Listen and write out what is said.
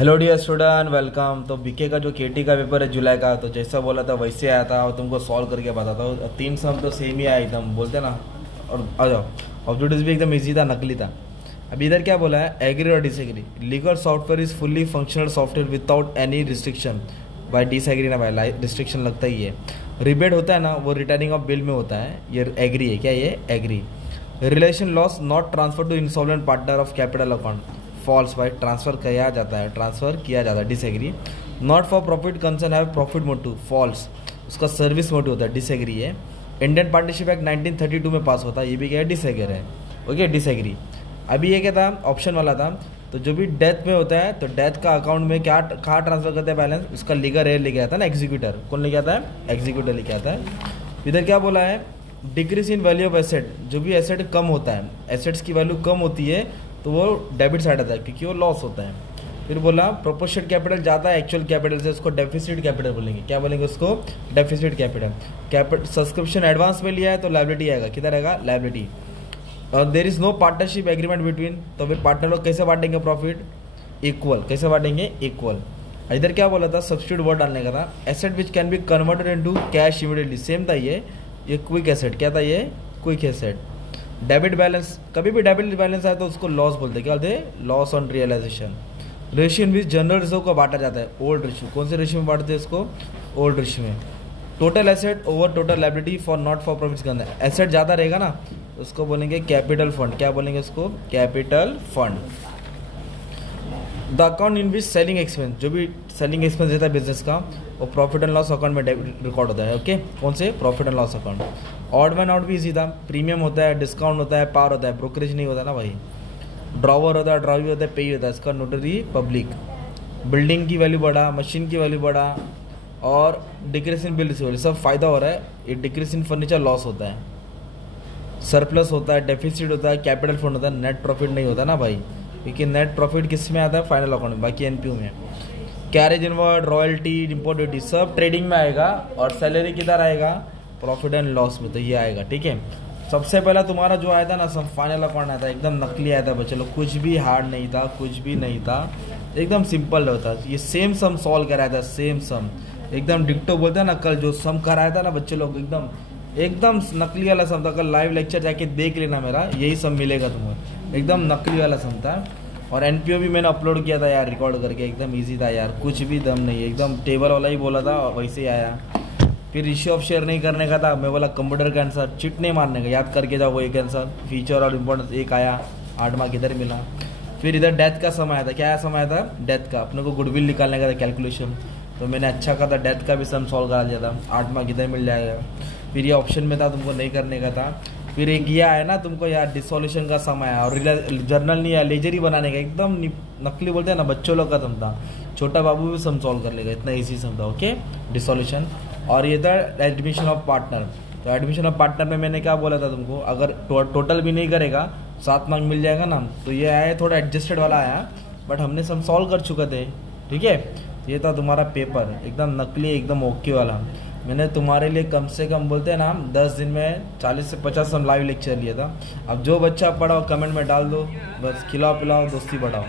Hello dear student, welcome. तो BK का जो केटी का पेपर है जुलाई का, तो जैसा बोला था वैसे आया था और तुमको सॉल्व करके बताता हूँ। 3 सम तो सेम ही आया एकदम, बोलते ना। और आ जाओ, ऑब्जेक्टिव्स भी एकदम इजी था, नकली था। अभी इधर क्या बोला है, एग्री और disagree. Legal software is fully functional software without any restriction. By disagree ना भाई, रिस्ट्रिक्शन लगता ही है। रिबेट होता है ना, वो रिटर्निंग ऑफ बिल में होता है। ये एग्री है क्या? ये agree. Relation loss not transfer to insolvent partner of capital account. False भाई, ट्रांसफर किया जाता है, ट्रांसफर किया जाता है। Disagree. Not for profit concern have profit motive. False, उसका सर्विस मोटिव होता है। डिसएग्री है। इंडियन पार्टनरशिप एक्ट 1932 में पास होता है, ये भी क्या है? डिसएग्री है। Okay, disagree. अभी ये क्या था? ऑप्शन वाला था। तो जो भी डेथ में होता है, तो डेथ का अकाउंट में क्या कहाँ ट्रांसफर करते हैं बैलेंस? उसका लीगल हेयर लेके आता है ना, एग्जीक्यूटर। कौन लेके आता है? एग्जीक्यूटर लेके आता है। इधर क्या बोला है? Decrease in value of asset. जो भी एसेट कम होता है, एसेट्स की वैल्यू कम होती है, तो वो डेबिट साइड आता है, क्योंकि वो लॉस होता है। फिर बोला प्रोपोर्शनल कैपिटल जाता है एक्चुअल कैपिटल से, उसको डेफिसिट कैपिटल बोलेंगे। क्या बोलेंगे उसको? Deficit capital. सब्सक्रिप्शन एडवांस में लिया है तो लायबिलिटी आएगा। किधर आएगा? लायबिलिटी। और there is no partnership agreement between, तो फिर पार्टनर लोग कैसे बांटेंगे प्रॉफिट? इक्वल। कैसे बांटेंगे? इक्वल। इधर क्या बोला था? सब्स्टिट्यूट वर्ड डालने का था। Asset which can be converted into cash immediately. Same था ये क्विक एसेट। क्या था ये? Quick asset. डेबिट बैलेंस, कभी भी डेबिट बैलेंस आए तो उसको लॉस बोलते। क्या बोलते हैं? Loss on realisation. Ratio in which general reserve को बांटा जाता है। Old ratio. कौन से रेशियो में बांटते हैं इसको? ओल्ड रेशियो में। Total asset over total liability for not for profit के अंदर एसेट ज़्यादा रहेगा ना, तो उसको बोलेंगे कैपिटल फंड। क्या बोलेंगे इसको? Capital fund. The account in which selling expense, जो भी सेलिंग एक्सपेंस रहता है बिजनेस का, वो प्रॉफिट एंड लॉस अकाउंट में रिकॉर्ड होता है। ओके, कौन से? Profit and loss account. Odd man out भी इजी था। प्रीमियम होता है, डिस्काउंट होता है, पार होता है, ब्रोकरेज नहीं होता ना भाई। ड्रॉवर होता है, ड्रॉवी होता है, पे होता है, इसका नोटरी पब्लिक। बिल्डिंग की वैल्यू बढ़ा, मशीन की वैल्यू बढ़ा, और डिक्रीज इन बिल रिसीवेबल, सब फायदा हो रहा है। ये डिक्रीज इन फर्नीचर लॉस होता है। सरप्लस होता है, डेफिसिट होता है, कैपिटल फंड होता है, नेट प्रॉफिट नहीं होता ना भाई, क्योंकि नेट प्रॉफिट किस में आता है? फाइनल अकाउंट में, बाकी एनपीयू में। Carriage inward, royalty, import duty, सब ट्रेडिंग में आएगा। और सैलरी किधर आएगा? प्रॉफिट एंड लॉस में। तो ये आएगा, ठीक है। सबसे पहला तुम्हारा जो आया था ना, सब फाइनल अकाउंट आया था, एकदम नकली आया था बच्चे लोग। कुछ भी हार्ड नहीं था, कुछ भी नहीं था, एकदम सिंपल होता। ये सेम सम सॉल्व कराया था, सेम सम, एकदम डिक्टो बोलते हैं ना। कल जो सम कराया था ना बच्चे लोग, एकदम एकदम नकली वाला सम था। कल लाइव लेक्चर जाके देख लेना मेरा, यही सम मिलेगा तुम्हें। एकदम नकली वाला सम था। और एनपीओ भी मैंने अपलोड किया था यार, रिकॉर्ड करके, एकदम इजी था यार, कुछ भी दम नहीं है, एकदम टेबल वाला ही बोला था, वैसे ही आया। फिर इश्यू ऑफ शेयर नहीं करने का था, मैं बोला कंप्यूटर का आंसर, चिट नहीं मारने का, याद करके जाओ वो एक आंसर। फीचर और इम्पोर्टेंस एक आया, 8 मार्क इधर मिला। फिर इधर डेथ का समय आया था। क्या आया समय आया था? डेथ का। अपने को गुडविल निकालने का था, कैलकुलेशन, तो मैंने अच्छा कहा था डेथ का भी सम सॉल्व करा दिया था, 8 मार्क इधर मिल जाएगा। फिर ये ऑप्शन में था, तुमको नहीं करने का था। फिर एक ये आया ना तुमको यार, डिसोल्यूशन का समय आया, और जर्नल नहीं आया, लेजर ही बनाने का, एकदम नकली बोलते हैं ना, बच्चों लोग का सम था। छोटा बाबू भी सम सॉल्व कर लेगा, इतना ईजी सम था। Okay, dissolution. और ये था एडमिशन ऑफ पार्टनर। तो एडमिशन ऑफ पार्टनर में मैंने क्या बोला था तुमको, अगर टोटल भी नहीं करेगा 7 मार्क मिल जाएगा ना। तो ये आया थोड़ा एडजस्टेड वाला आया, बट हमने सम सॉल्व कर चुके थे, ठीक है। ये था तुम्हारा पेपर, एकदम नकली, एकदम ओके वाला। मैंने तुम्हारे लिए कम से कम बोलते हैं ना 10 दिन में 40 से 50 सम लाइव लेक्चर लिया था। अब जो बच्चा पढ़ाओ कमेंट में डाल दो, बस खिलाओ पिलाओ, दोस्ती बढ़ाओ।